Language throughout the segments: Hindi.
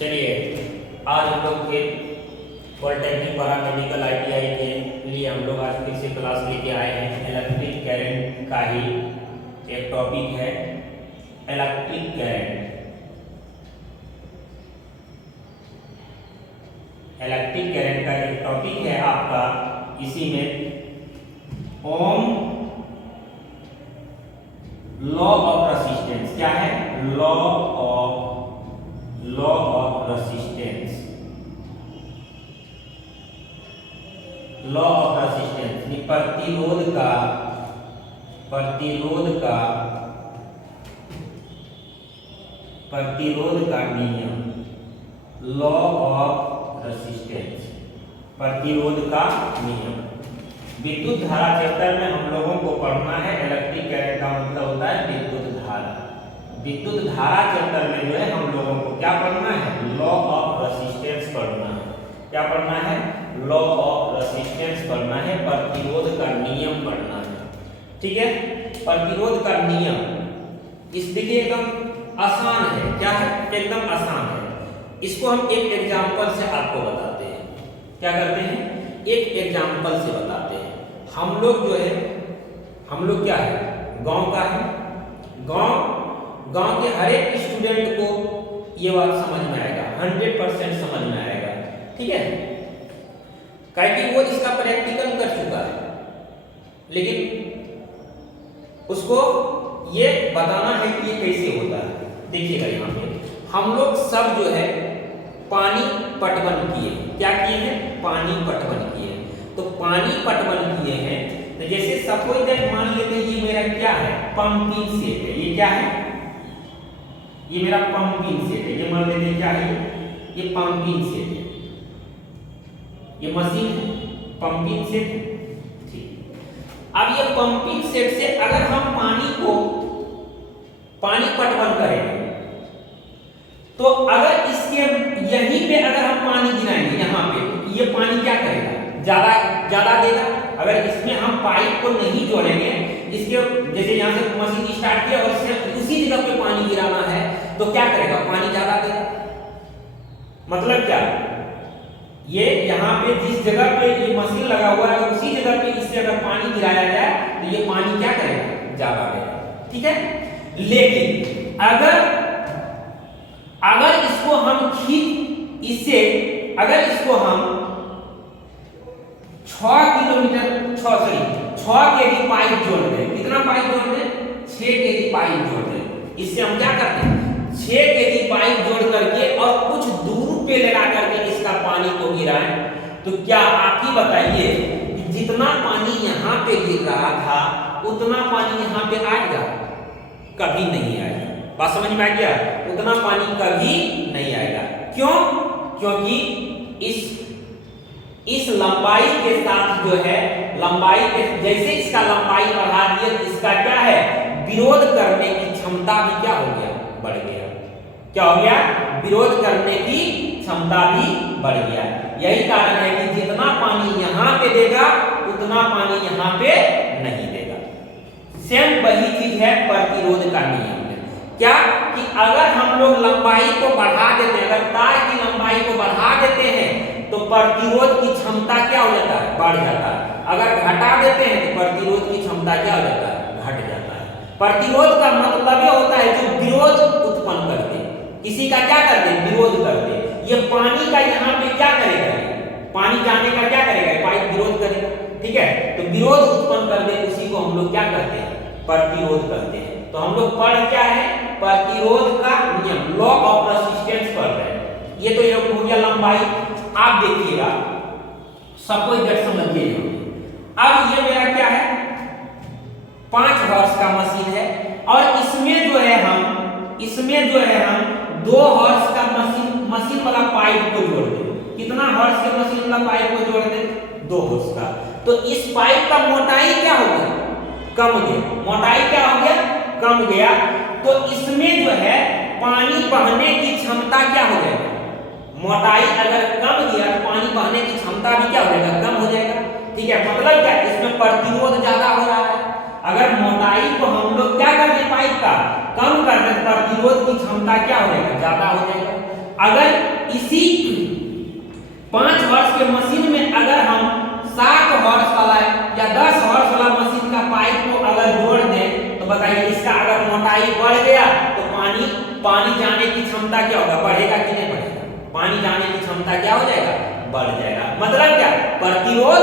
चलिए आज हम लोग एक पॉलिटेक्निक पैरामेडिकल ITI के लिए हम लोग आज फिर से क्लास लेके आए हैं। इलेक्ट्रिक करंट का ही एक टॉपिक है। इलेक्ट्रिक करंट, इलेक्ट्रिक करंट का एक टॉपिक है आपका। इसी में ओम लॉ ऑफ रेजिस्टेंस क्या है? Law of resistance, law of resistance प्रतिरोध का नियम। लॉ ऑफ रेजिस्टेंस, प्रतिरोध का नियम। विद्युत धारा चैप्टर में हम लोगों को पढ़ना है। इलेक्ट्रिक करंट का मतलब होता है विद्युत धारा। विद्युत धारा चैप्टर में जो है हम लोगों को क्या पढ़ना है? लॉ ऑफ रेजिस्टेंस पढ़ना है। क्या पढ़ना है? लॉ ऑफ रेजिस्टेंस पढ़ना है, प्रतिरोध का नियम पढ़ना है। ठीक है, प्रतिरोध का नियम इस देखिए एकदम आसान है। क्या है? एकदम आसान है। इसको हम एक एग्जांपल से आपको बताते हैं। क्या करते हैं? एक एग्जांपल से बताते हैं। हम लोग जो है, हम लोग क्या है? गांव का है। गांव के हर एक स्टूडेंट को ये बात समझ में आएगा, 100% समझ में आएगा। ठीक है, काहे कि वो इसका प्रैक्टिकल कर चुका है, लेकिन उसको ये बताना है कि ये कैसे होता है। देखिएगा यहाँ पे हम लोग सब जो है पानी पटवन किए। क्या किए हैं? पानी पटवन किए। तो पानी पटवन किए हैं तो जैसे सपोज दैट मान लेते हैं ये मेरा क्या है? पंपिंग सेट है। ये क्या है? ये मेरा पंपिंग सेट है। ये मान लेते हैं क्या है? ये पंपिंग सेट है। ये मशीन है, पंपिंग सेट। ठीक, अब ये पंपिंग सेट से अगर हम पानी पटवन करेंगे तो अगर इसके यहीं पे अगर हम पानी गिराएंगे यहाँ पे, ये पानी क्या करेगा? ज्यादा देगा। अगर इसमें हम पाइप को नहीं जोड़ेंगे, इसके जैसे यहाँ से मशीन स्टार्ट किया और उसी जगह पे पानी गिराना है तो क्या करेगा? पानी ज्यादा देगा। मतलब क्या? ये यहाँ पे जिस जगह पे ये मशीन लगा हुआ है उसी जगह पे इससे अगर पानी गिराया जाए तो ये पानी क्या करेगा? ज्यादा देगा। ठीक है, लेकिन अगर इसको हम अगर इसको हम 6 kg पाइप जोड़ दें। कितना पाइप जोड़ दें? 6 kg पाइप जोड़ दें। इससे हम क्या करते हैं? 6 kg पाइप जोड़ करके और कुछ दूर पे लगा करके इसका पानी को गिराएं तो क्या आप ही बताइए कि जितना पानी यहाँ पे गिर रहा था उतना पानी यहाँ पे आएगा? कभी नहीं आएगा। बात समझ में आ गया? उतना पानी कभी नहीं आएगा। क्यों? क्योंकि इस लंबाई के साथ जो है, लंबाई के जैसे इसका लंबाई बढ़ा दिया इसका क्या है? विरोध करने की क्षमता भी क्या हो गया? बढ़ गया। क्या हो गया? विरोध करने की क्षमता भी बढ़ गया। यही कारण है कि जितना पानी यहाँ पे देगा उतना पानी यहाँ पे नहीं देगा। सेम वही चीज है प्रतिरोध का नियम में। क्या कि अगर हम लोग लंबाई को बढ़ा देते हैं, अगर तार की लंबाई को बढ़ा देते हैं तो प्रतिरोध की क्षमता क्या हो जाता है? बढ़ जाता है। अगर घटा देते हैं तो प्रतिरोध की क्षमता क्या हो जाता है? घट जाता है। प्रतिरोध का मतलब ये होता है जो विरोध उत्पन्न कर दे, किसी का क्या कर दे? विरोध कर दे। ये पानी का यहाँ पे क्या करेगा? पानी जाने का क्या करेगा? पाइप विरोध करेगा। ठीक है, तो विरोध उत्पन्न कर दे उसी को हम लोग क्या करते हैं? प्रतिरोध करते हैं। तो हम लोग पढ़ क्या है? प्रतिरोध का नियम, लॉ ऑफ रेजिस्टेंस पढ़ रहे हैं। ये तो एक हो गया लंबाई। आप देखिएगा, सबको इधर समझिए। अब ये मेरा क्या है? 5 हॉर्स का मशीन है और इसमें जो है हम 2 हॉर्स का मशीन वाला पाइप को जोड़ दें। कितना हॉर्स के मशीन वाला पाइप को जोड़ दें? 2 हॉर्स का। तो इस पाइप का मोटाई क्या हो गया? कम गया। मोटाई क्या हो गया? कम गया। तो इसमें जो है पानी बहने की क्षमता क्या हो जाएगा? मोटाई अगर कम गया तो पानी बहने की क्षमता भी क्या हो जाएगा? कम हो जाएगा। ठीक है, मतलब क्या? इसमें प्रतिरोध ज्यादा हो रहा है। अगर मोटाई को हम लोग क्या कर दें? पाइप का कम कर दें, प्रतिरोध की क्षमता क्या हो जाएगा? ज्यादा हो जाएगा। अगर इसी 5 हॉर्स के मशीन में अगर हम 7 हॉर्स वाला या 10 हॉर्स वाला मशीन का पाइप को अगर जोड़ दें तो बताइए इसका अगर मोटाई बढ़ गया तो पानी जाने की क्षमता क्या होगा, बढ़ेगा कि नहीं बढ़ेगा? पानी जाने की क्षमता क्या हो जाएगा, बढ़ जाएगा। मतलब क्या, प्रतिरोध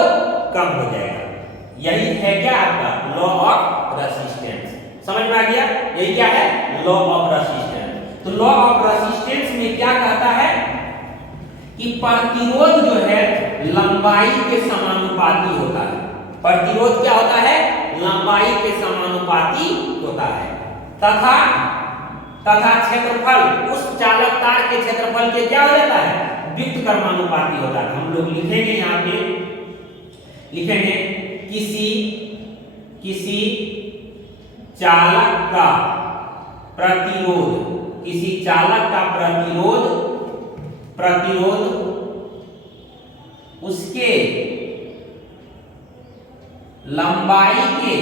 कम हो जाएगा। यही है क्या आपका लॉ ऑफ रेसिस्टेंस। समझ में आ गया? यही क्या है, लॉ ऑफ रेसिस्टेंस। तो लॉ ऑफ रेसिस्टेंस में क्या कहता है कि प्रतिरोध जो है लंबाई के समानुपाती होता है। प्रतिरोध क्या होता है, लंबाई के समानुपाती होता है। तथा क्षेत्रफल उस चालक तार के क्षेत्रफल के क्या हो जाता है, व्युत्क्रमानुपाती कर्मानुपाती होता है। हम लोग लिखेंगे यहाँ पे, लिखेंगे किसी चालक का प्रतिरोध, किसी चालक का प्रतिरोध उसके लंबाई के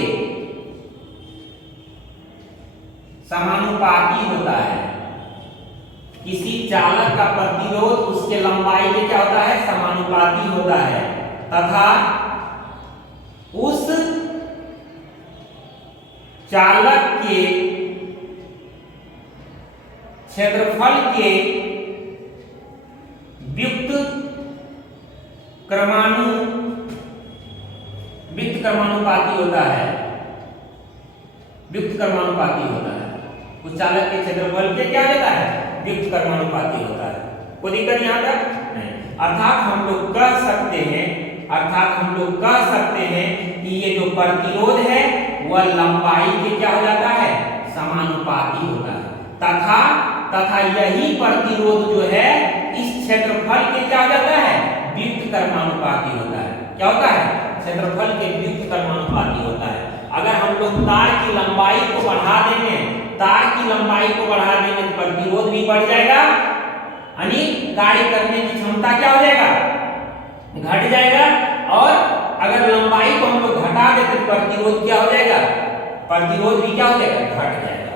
समानुपाती होता है। किसी चालक का प्रतिरोध उसके लंबाई के क्या होता है, समानुपाती होता है। तथा उस चालक के क्षेत्रफल के व्युत्क्रमानुपाती होता है। व्युत्क्रमानुपाती होता है। उस चालक के क्षेत्रफल के क्या देता है, व्युत्क्रमानुपाती होता है। कोई दिक्कत यहाँ तक नहीं। अर्थात हम लोग कह सकते हैं कि ये जो प्रतिरोध है वह लंबाई के क्या हो जाता है, समानुपाती होता है। तथा यही प्रतिरोध जो है इस क्षेत्रफल के क्या हो जाता है, व्युत्क्रमानुपाती होता है। क्या होता है, क्षेत्रफल के व्युत्क्रमानुपाती होता है। अगर हम लोग तार की लंबाई को बढ़ा देंगे तो प्रतिरोध भी बढ़ जाएगा, यानी कार्य करने की क्षमता क्या हो जाएगा, घट जाएगा। और अगर लंबाई को हम लोग घटा देते तो प्रतिरोध क्या हो जाएगा, प्रतिरोध भी क्या हो जाएगा, घट जाएगा।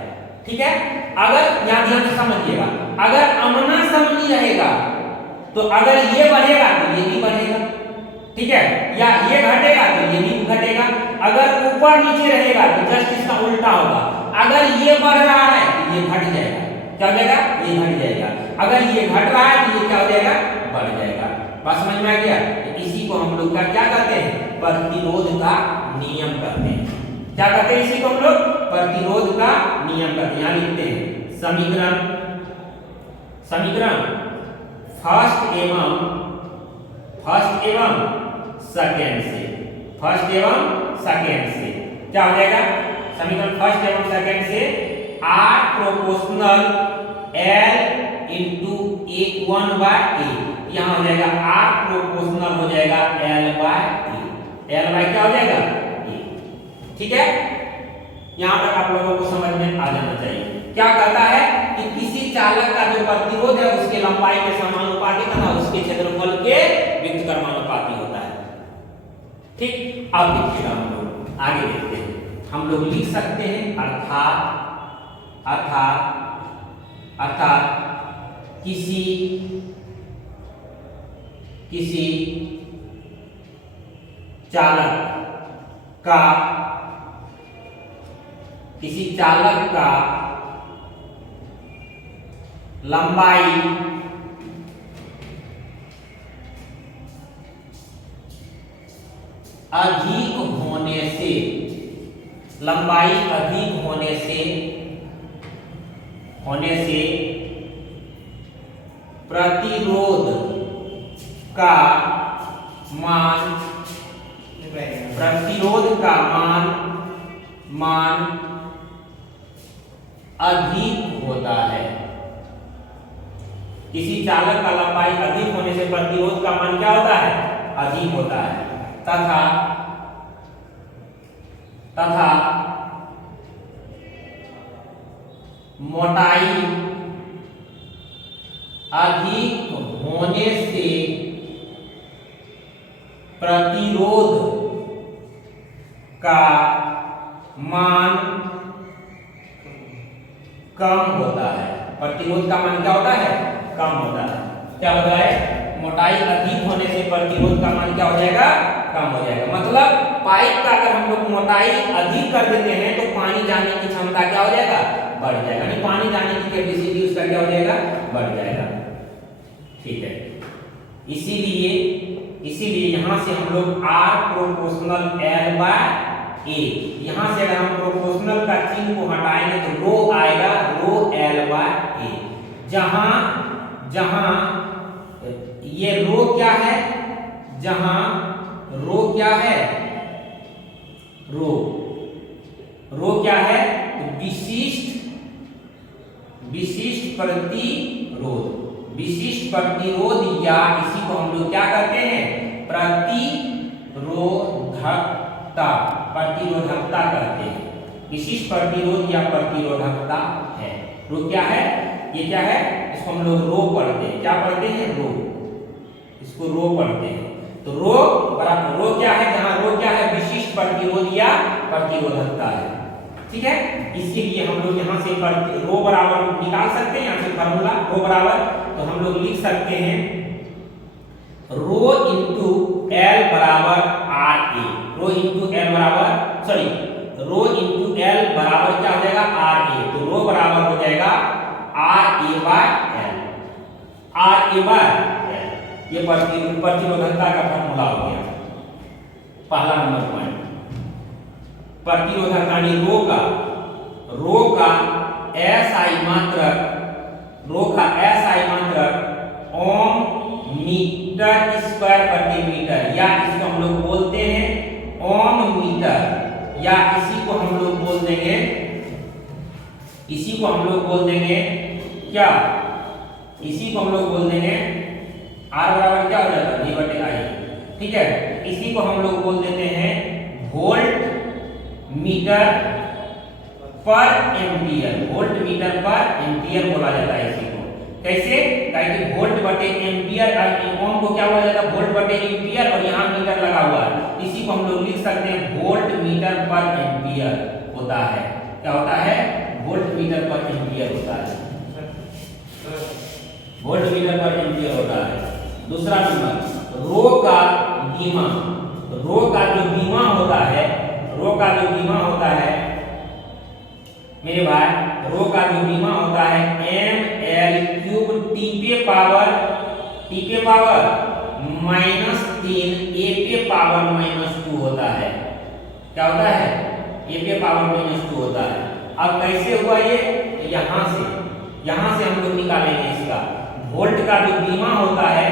ठीक है, अगर यहाँ ध्यान से समझिएगा, अगर आमना सामनी रहेगा तो अगर ये बढ़ेगा तो ये भी बढ़ेगा, ठीक है, या ये घटेगा तो ये भी घटेगा। अगर ऊपर नीचे रहेगा तो जस्ट इसका उल्टा होगा। अगर ये बढ़ रहा है तो ये घट जाएगा, क्या हो जाएगा, ये घट जाएगा। अगर ये घट रहा है तो ये क्या हो जाएगा, बढ़ जाएगा। बात समझ में आ गया? तो इसी को हम लोग क्या कहते हैं, प्रतिरोध का नियम कहते हैं। क्या कहते हैं, इसी को हम लोग प्रतिरोध का नियम कहते हैं। यहाँ लिखते हैं समीकरण फर्स्ट एवं सेकेंड से क्या हो जाएगा, समीकरण फर्स्ट एवं सेकेंड से R proportional L into A1/A, यहाँ हो जाएगा R प्रोपोर्शनल हो जाएगा L/A, L क्या हो जाएगा, A। ठीक है, यहाँ तक आप लोगों को समझ में आ जाना चाहिए। क्या कहता है कि किसी चालक का जो प्रतिरोध है उसके लंबाई के समानुपाती तथा उसके क्षेत्रफल के व्युत्क्रमानुपाती होता है। ठीक, अब देखिएगा हम लोग आगे देखते हैं। हम लोग लिख सकते हैं अर्थात किसी चालक का लंबाई अधिक होने से प्रतिरोध का मान अधिक होता है। किसी चालक का लंबाई अधिक होने से प्रतिरोध का मान क्या होता है, अधिक होता है। तथा मोटाई अधिक होने से प्रतिरोध का मान कम होता है। प्रतिरोध का मान क्या होता है, कम होता है। क्या होता है? मोटाई अधिक होने से प्रतिरोध का मान क्या हो जाएगा? कम हो जाएगा। मतलब पाइप का अगर हम लोग मोटाई अधिक कर देते हैं तो पानी जाने की क्षमता क्या हो जाएगा? बढ़ जाएगा। यानी पानी जाने की कैपेसिटी उसका क्या हो जाएगा? बढ़ जाएगा। ठीक है, इसीलिए यहां से हम लोग R proportional L by A, यहां से अगर हम प्रोपोर्शनल का चिन्ह को हटाएंगे तो रो आएगा रो L बाय A। जहां ये रो क्या है? जहां रो क्या है? रो क्या है? विशिष्ट प्रतिरोध या इसी को हम लोग क्या करते हैं? प्रतिरोधकता कहते हैं। विशिष्ट प्रतिरोध या प्रतिरोधकता है। रो क्या है? ये क्या है? इसको हम लोग रो पढ़ते हैं। क्या पढ़ते हैं? रो। इसको रो पढ़ते हैं। तो रो क्या है? जहां रो क्या है? विशिष्ट प्रतिरोध या प्रतिरोधकता है। ठीक है, इसीलिए हम लोग यहाँ से रो बराबर निकाल सकते हैं। यहाँ से फार्मूला रो बराबर, तो हम लोग लिख सकते हैं रो इंटू एल बराबर R A. Rho into L बराबर क्या हो जाएगा? R A. तो रो बराबर हो जाएगा आर ए बाय एल। ये प्रतिरोधकता का फार्मूला हो गया। पहला नंबर पॉइंट प्रतिरोधकता यानी रो का एसआई मात्रक ओम मीटर स्क्वायर प्रति मीटर, या इसको हम लोग बोलते हैं ओम मीटर, या इसी को हम लोग बोल देंगे क्या? इसी को हम लोग बोल देंगे आर बराबर क्या हो जाता है? V बटे I। ठीक है, इसी को हम लोग बोल देते हैं वोल्ट मीटर पर एम्पियर। वोल्ट मीटर पर एम्पियर बोला जाता है इसी को। कैसे? कि वोल्ट बटे एम्पियर, ओम को क्या बोला जाता है? वोल्ट बटे एम्पियर, और यहाँ मीटर लगा हुआ है। इसी को हम लोग लिख सकते हैं वोल्ट मीटर पर एम्पियर होता है। क्या होता है? वोल्ट मीटर पर एम्पियर होता है। वोल्ट मीटर पर एम्पियर होता है। दूसरा नंबर रो का बीमा होता है मेरे भाई, रो का जो बीमा होता है ml क्यूब टी पे पावर -3 a पे पावर -2 होता है। क्या होता है? a पे पावर -2 होता है। अब कैसे हुआ ये? यहां से हम लोग निकालेंगे इसका वोल्ट का जो बीमा होता है।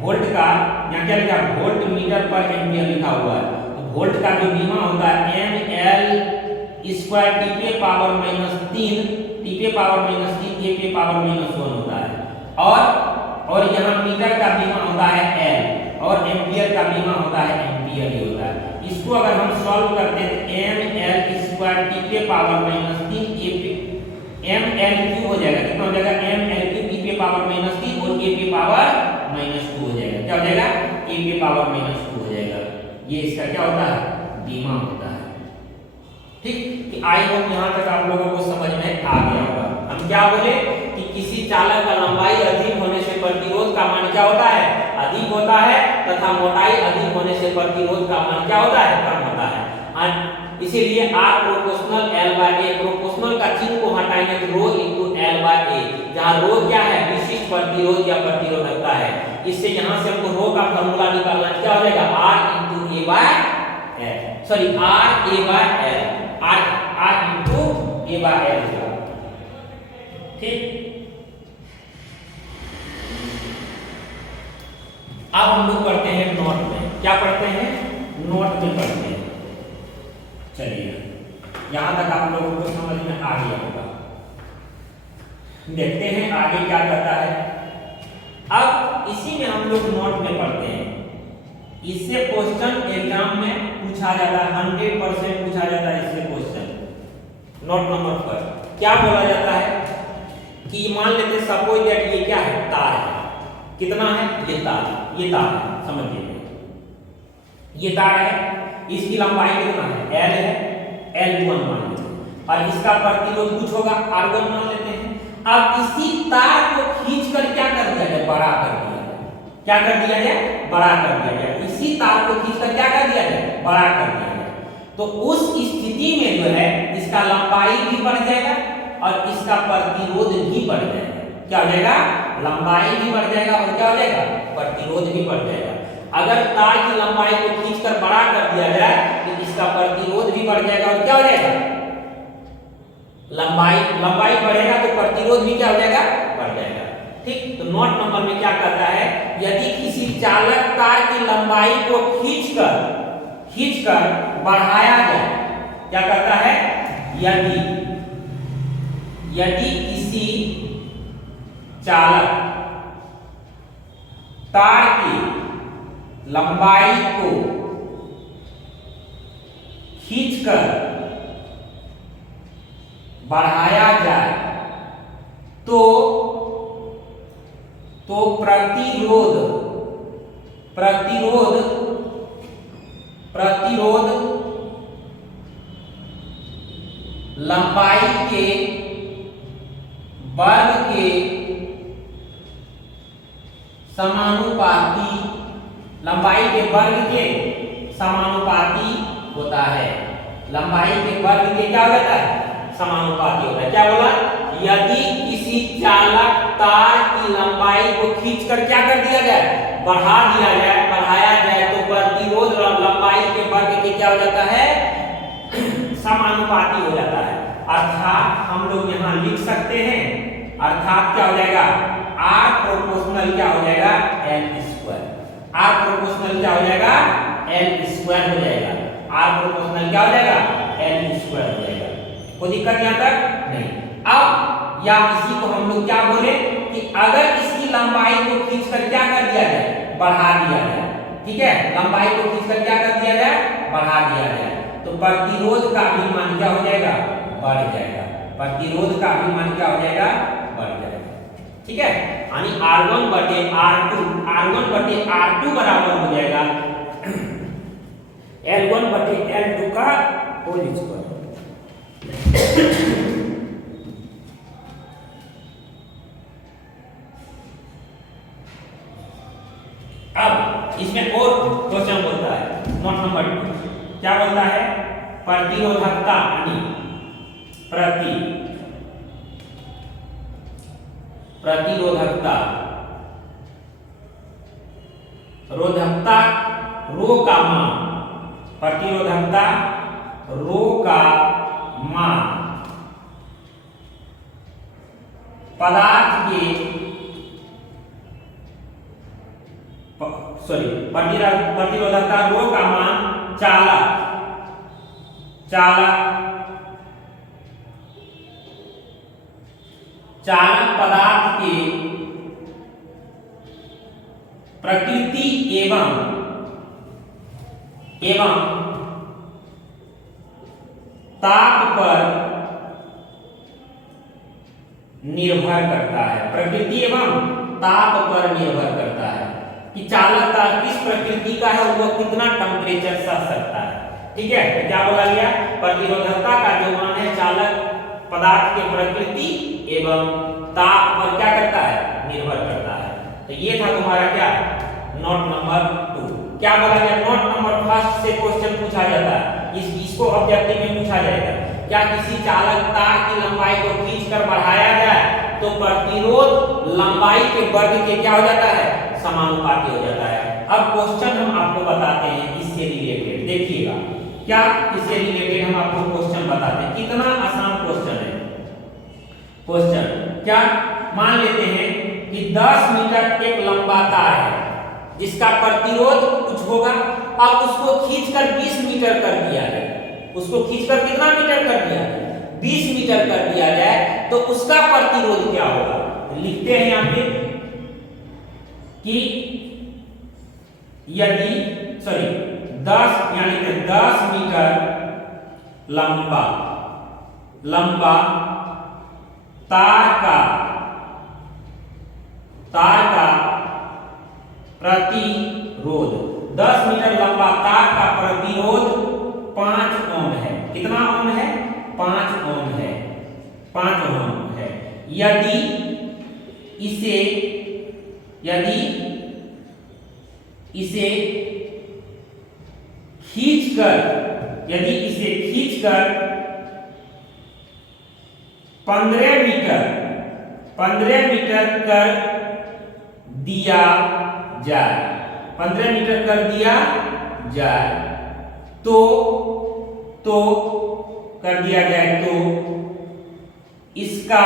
वोल्ट का यहाँ क्या लिखा? वोल्ट मीटर पर एम्पियर लिखा हुआ है। तो वोल्ट का जो बीमा होता है ml स्क्वायर टी पे पावर -3 a पे पावर -1 होता है। और यहाँ मीटर का बीमा होता है L, और एम्पियर का बीमा होता है एम्पियर ही होता है। इसको अगर हम सॉल्व करते हैं तो ml स्क्वायर टी पे पावर -3 a पे ml क्यूब हो जाएगा। कितना हो जाएगा? ml क्यूब टी पे पावर -3 और a पे पावर -2 हो जाएगा। क्या हो जाएगा? a पे पावर -2 हो जाएगा। ये इसका क्या होता है? बीमा होता है। ठीक, कि आई होप यहाँ तक आप लोगों को समझ में आ गया होगा। हम क्या बोले कि किसी चालक का लंबाई अधिक होने से प्रतिरोध का मान क्या होता है? अधिक होता है, तथा मोटाई अधिक होने से प्रतिरोध का मान क्या होता है? कम होता है। इसीलिए R proportional L by A, proportional का चिन्ह को हटाएंगे तो rho into L by A, जहाँ रो क्या है? विशिष्ट प्रतिरोध या प्रतिरोधकता है। इससे यहाँ से हमको रो का फॉर्मूला निकालना क्या हो जाएगा? R into A by L, sorry R A by L, R into A by L। ठीक, अब हम लोग पढ़ते हैं नोट में। क्या पढ़ते हैं? नोट में पढ़ते हैं। चलिए, यहां तक आप लोगों को समझ में आ गया होगा। देखते हैं आगे क्या करता है। अब इसी में हम लोग नोट में पढ़ते हैं। इससे क्वेश्चन एग्जाम में पूछा जाता है, 100% पूछा जाता है इससे क्वेश्चन। नोट नंबर पर क्या बोला जाता है कि मान लेते सपोज दैट ये क्या है? तार है। कितना है? ये तार है, समझ लीजिए। ये तार है, इसकी लंबाई कितना है? L है, L1 मान लेते हैं, और इसका प्रतिरोध कुछ होगा R1 मान लेते हैं। अब इसी तार को खींचकर क्या जाए, बड़ा कर दिया जाए। क्या कर दिया जाए? बड़ा कर दिया जाए। इसी तार को खींचकर क्या कर दिया जाए? बड़ा कर दिया जाए। तो उस स्थिति में जो है इसका लंबाई भी बढ़ जाएगा और इसका प्रतिरोध भी बढ़ जाएगा। क्या हो जाएगा? लंबाई भी बढ़ जाएगा और क्या हो जाएगा? प्रतिरोध भी बढ़ जाएगा। अगर तार की लंबाई को खींचकर बड़ा कर दिया जाए तो इसका प्रतिरोध भी बढ़ जाएगा और क्या हो जाएगा? लंबाई बढ़ेगा तो प्रतिरोध भी क्या हो जाएगा? बढ़ जाएगा। ठीक, तो नोट नंबर में क्या कहता है, यदि किसी चालक तार की लंबाई को खींचकर बढ़ाया जाए, क्या कहता है, यदि किसी चालक तार की लंबाई को खींचकर बढ़ाया जाए तो प्रतिरोध लंबाई के वर्ग के समानुपाती होता है। लंबाई के वर्ग के क्या होता है? समानुपाती होता है। क्या बोला? यदि किसी चालक तार की लंबाई को खींचकर क्या कर दिया जाए? बढ़ाया जाए तो प्रतिरोध लंबाई के वर्ग के क्या हो जाता है? समानुपाती हो जाता है। अर्थात हम लोग यहाँ लिख सकते हैं, अर्थात क्या हो जाएगा? R प्रोपोर्शनल क्या हो जाएगा? L square. R प्रोपोर्शनल क्या हो जाएगा? L स्क्वायर हो जाएगा। R प्रोपोर्शनल क्या हो जाएगा? L स्क्वायर हो जाएगा। कोई दिक्कत यहाँ तक नहीं। अब या इसी को हम लोग क्या बोले कि अगर इसकी लंबाई को खींचकर क्या कर दिया जाए? बढ़ा दिया जाए। ठीक है, लंबाई को खींचकर क्या कर दिया जाए? बढ़ा दिया जाए तो प्रतिरोध का भी मान क्या हो जाएगा? बढ़ जाएगा। प्रतिरोध का भी मान क्या हो जाएगा? बढ़ जाएगा। ठीक है, यानी R1 बटे R2 बराबर हो जाएगा L1 बटे L2 का होल स्क्वायर। अब इसमें और क्वेश्चन बोलता है, नोट नंबर 2 क्या बोलता है? प्रतिरोधकता रोधकता रो का मान, प्रतिरोधकता रो का मान पदार्थ के प्रतिरोधकता रो का मान चालक पदार्थ के प्रकृति एवं ताप पर निर्भर करता है। प्रकृति एवं ताप पर निर्भर करता है कि चालक तार किस प्रकृति का है, वो कितना टेम्परेचर सह सकता है। ठीक है, तो क्या बोला गया? प्रतिरोधकता का जो मान है चालक पदार्थ के प्रकृति एवं ताप पर क्या करता है? निर्भर करता है। तो ये था तुम्हारा क्या? Note number 2। क्या बोला गया? नोट नंबर 1 से क्वेश्चन पूछा जाता है, इसको ऑब्जेक्टिव में पूछा जाएगा। क्या किसी चालक तार की लंबाई को खींचकर बढ़ाया जाए तो प्रतिरोध लंबाई के वर्ग के क्या हो जाता है? समानुपाती हो जाता है। अब क्वेश्चन हम आपको बताते हैं इससे रिलेटेड, देखिएगा क्या इससे रिलेटेड हम आपको क्वेश्चन बताते हैं। कितना आसान क्वेश्चन है। क्वेश्चन क्या, मान लेते हैं कि 10 मीटर एक लंबा तार है जिसका प्रतिरोध कुछ होगा। अब उसको खींचकर 20 मीटर कर दिया जाए, उसको खींचकर कितना मीटर कर दिया जाए? 20 मीटर कर दिया जाए तो उसका प्रतिरोध क्या होगा? लिखते हैं यहां पे कि यदि 10 मीटर लंबा तार का प्रतिरोध, 10 मीटर लंबा तार का प्रतिरोध 5 ओम है। कितना ओम है? 5 ओम है। 5 ओम है। यदि इसे यदि इसे खींचकर 15 मीटर कर दिया जाए, 15 मीटर कर दिया जाए तो कर दिया जाए तो इसका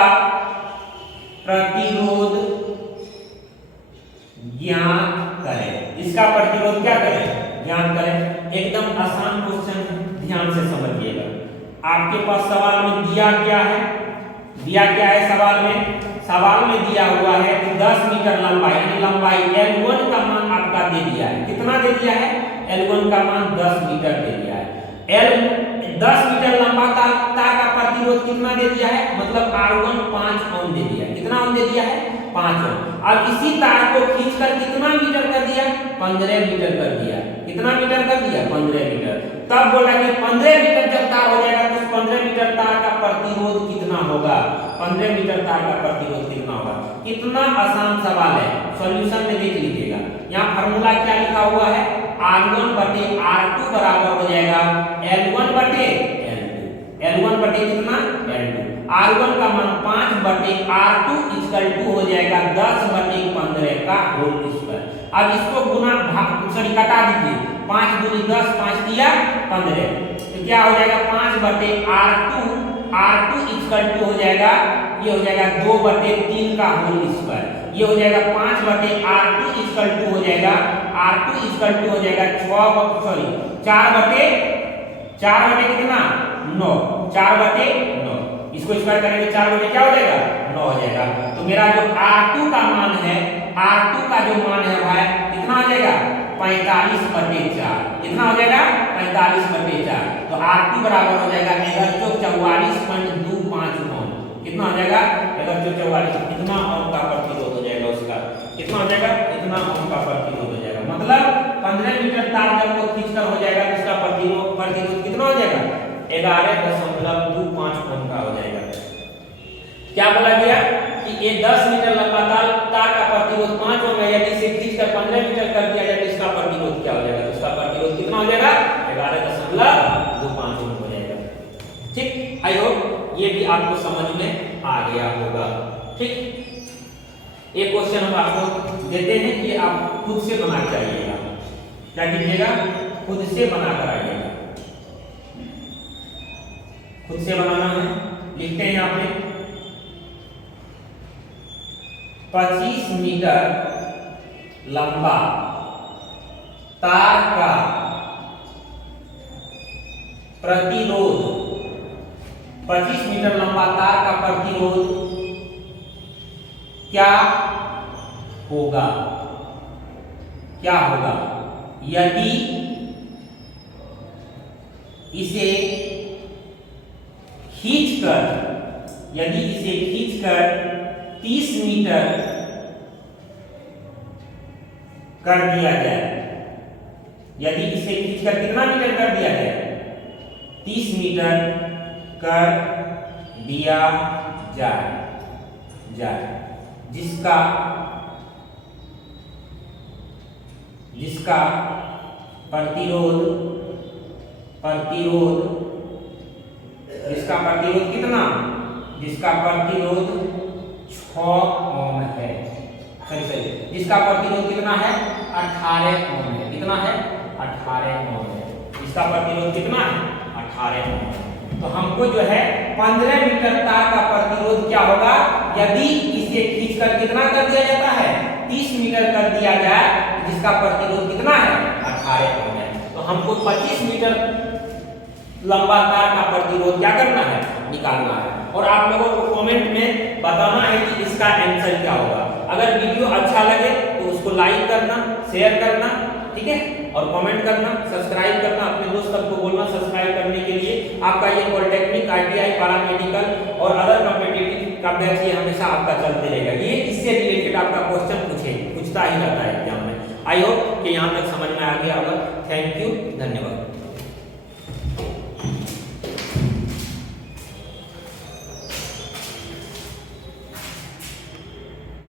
प्रतिरोध ज्ञात करें। इसका प्रतिरोध क्या करें? ज्ञात करें। एकदम आसान क्वेश्चन, ध्यान से समझिएगा। आपके पास सवाल में दिया क्या है? सवाल में दिया हुआ है कि 10 मीटर लंबाई, यानी लंबाई L1 का मान आपका दे दिया है। कितना दे दिया है? L1 का मान 10 मीटर दे दिया है। 10 मीटर लंबा तार का प्रतिरोध कितना दे दिया है? मतलब R1 5 ओम दे दिया है। कितना ओम दे दिया है? 5 ओम। अब इसी तार को खींचकर कितना मीटर कर दिया? 15 मीटर कर दिया। कितना मीटर कर दिया? 15 मीटर। तब बोला कि 15 मीटर जब तार हो जाएगा तो 15 मीटर तार का प्रतिरोध कितना होगा? 15 मीटर तार का प्रतिरोध कितना होगा? कितना आसान सवाल है, सॉल्यूशन में देख लीजिएगा। यहाँ फार्मूला क्या लिखा हुआ है? R1 बटे R2 बराबर हो जाएगा L1 बटे L2। L1 बटे कितना? L2। R1 का मान 5 बटे R2 इक्वल टू हो जाएगा 10 बटे 15 का होल स्क्वायर। अब इसको कटा दीजिए। 5 दूनी 10, 5 दिया 15, तो क्या हो जाएगा? 5 बटे R2 इक्वल टू हो जाएगा, ये हो जाएगा 2 बटे 3 का होल स्क्वायर। ये हो जाएगा 5 बटे R2 इक्वल टू हो जाएगा 4 बटे कितना? 9। 4 बटे 9। इसको स्क्वायर करेंगे 4 बटे क्या हो जाएगा? 9 हो जाएगा। तो मेरा जो R2 का मान है, R2 का जो मान है भाई कितना हो जाएगा? 45 बटे 4। कितना हो जाएगा? 45 बटे 4। तो R2 बराबर हो जाएगा 44.25 ओम। कितना हो जाएगा? 44. कितना ओम का प्रतिरोध हो जाएगा उसका? कितना हो जाएगा? इतना ओम का प्रतिरोध हो जाएगा। मतलब 15 मीटर तार जब वो खींचकर हो जाएगा तो इसका प्रतिरोध कितना हो जाएगा? 11.25 ओम का हो जाएगा। क्या बोला गया कि ये 10 मीटर लंबा तार का प्रतिरोध 5 ओम है। यदि इसे खींचकर 15 मीटर कर दिया जाए तो इसका प्रतिरोध क्या हो जाएगा? तो इसका प्रतिरोध कितना हो जाएगा? 11.25 ओम हो जाएगा। ठीक, आई होप ये भी आपको समझ में आ गया होगा। ठीक, एक क्वेश्चन हम आपको देते हैं कि आप खुद से बना के आइएगा। क्या कीजिएगा? खुद से बना कर आइएगा। खुद से बनाना है, लिखते हैं यहाँ पे 25 मीटर लंबा तार का प्रतिरोध, 25 मीटर लंबा तार का प्रतिरोध क्या होगा? यदि इसे खींचकर 30 मीटर कर दिया जाए। यदि इसे खींचकर कितना मीटर कर दिया जाए? 30 मीटर कर दिया जाए, जिसका प्रतिरोध कितना? जिसका प्रतिरोध 6 ओम है। सही। जिसका प्रतिरोध कितना है? 18 ओम है। कितना है? 18 ओम है। इसका प्रतिरोध कितना है? 18 ओम है। तो हमको जो है 15 मीटर तार का प्रतिरोध क्या होगा? यदि इसे खींचकर कितना कर दिया जाता है? 30 मीटर कर दिया जाए, जिसका प्रतिरोध कितना है? 18 ओम है। तो हमको 25 मीटर लंबा तार का प्रतिरोध क्या करना है? निकालना है। और आप लोगों को कमेंट में बताना है कि इसका आंसर क्या होगा। अगर वीडियो अच्छा लगे तो उसको लाइक करना, शेयर करना, ठीक है, और कमेंट करना, सब्सक्राइब करना, अपने दोस्त सबको बोलना सब्सक्राइब करने के लिए। आपका ये पॉलिटेक्निक, ITI, पैरामेडिकल और अदर कॉम्पिटिटिव का बैच ये हमेशा आपका चलते रहेगा। ये इससे रिलेटेड आपका क्वेश्चन पूछता ही रहता है एग्जाम में। आई होप कि यहाँ तक समझ में आ गया होगा। थैंक यू, धन्यवाद।